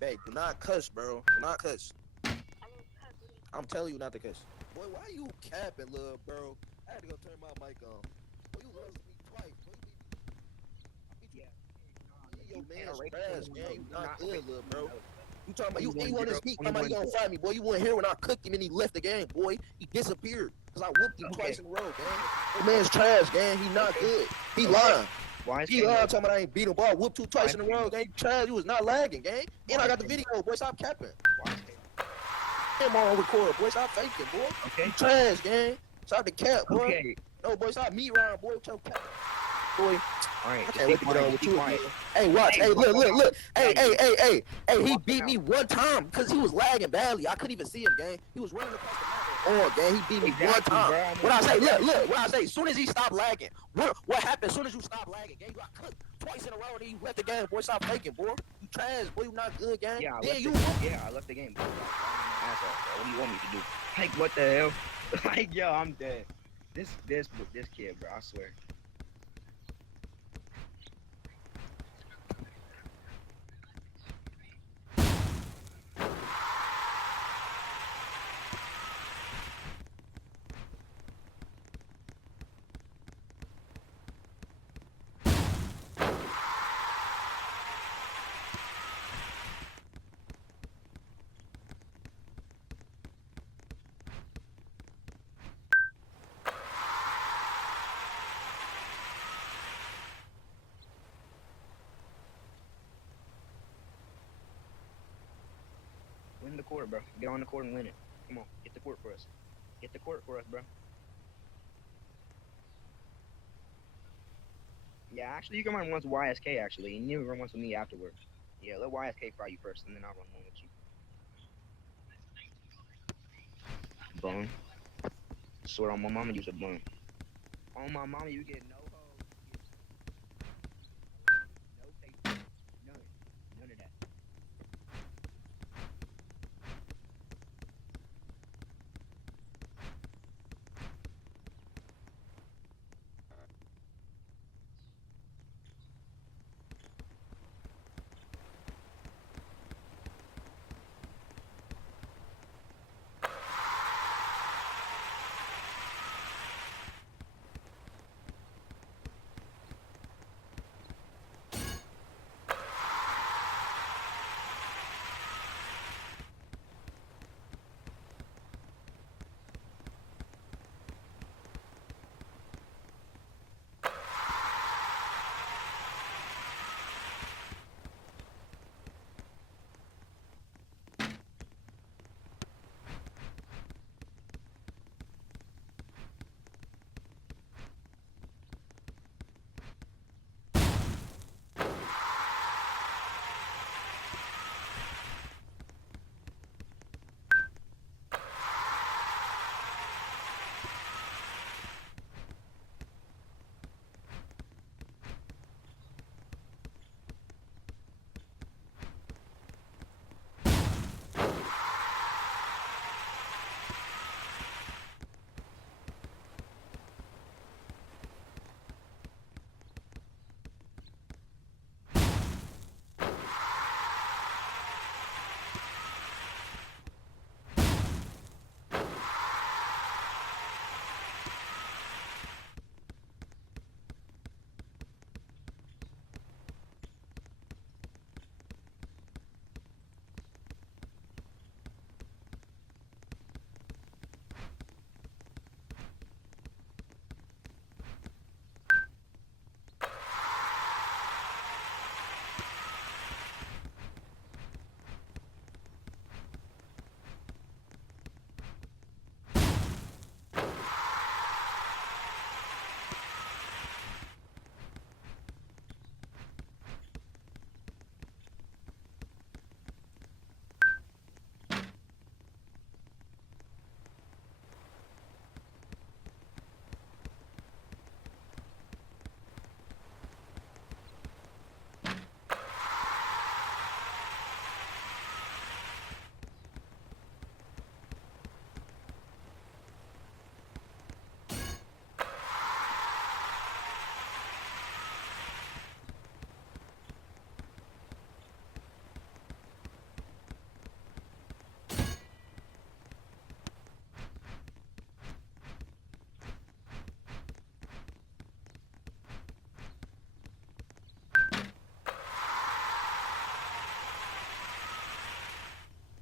babe, do not cuss, bro. Do not cuss. I'm telling you not to cuss. Boy, why you capping, lil' bro? I had to go turn my mic on. Boy, you lost me twice. Boy, you beat your man's trash, man. You not good, lil' bro. You talking about you want to speak? Talking about you gonna fight me, boy. You weren't here when I cooked him and he left the game, boy. He disappeared because I whooped him twice in a row, gang. Your man's trash, gang. He not good. He lying. He lying. Talking about I ain't beat him, boy. I whooped you twice in a row, gang. You trash. You was not lagging, gang. And I got the video, boy. Stop capping. Him on record, boy. Stop faking, boy. Okay. You trash, gang. Stop the cap, boy. Okay. No, boy. Stop me round, boy. With your cap. Boy. Alright, I can't wait to get on with you. quiet. Hey, watch. Hey, look. Hey, he beat me one time because he was lagging badly. I couldn't even see him, gang. He was running across the map. Oh, gang, he beat me one time. What I say, look, what I say, as soon as he stopped lagging, what happened as soon as you stopped lagging, gang? You got cooked twice in a row and you left the game, boy. Stop faking, boy. You trash, boy. You not good, gang. Yeah, I left the game, bro. Asshole, bro. What do you want me to do? Like, what the hell? Like, yo, I'm dead. This kid, bro, I swear. Win the court, bro. Get on the court and win it. Come on, get the court for us. Get the court for us, bro. Yeah, actually, you can run once with YSK, actually, and you can run once with me afterwards. Yeah, let YSK fry you first, and then I'll run one with you. Bone. Swear on my mama, use a bone. On my mama, you get no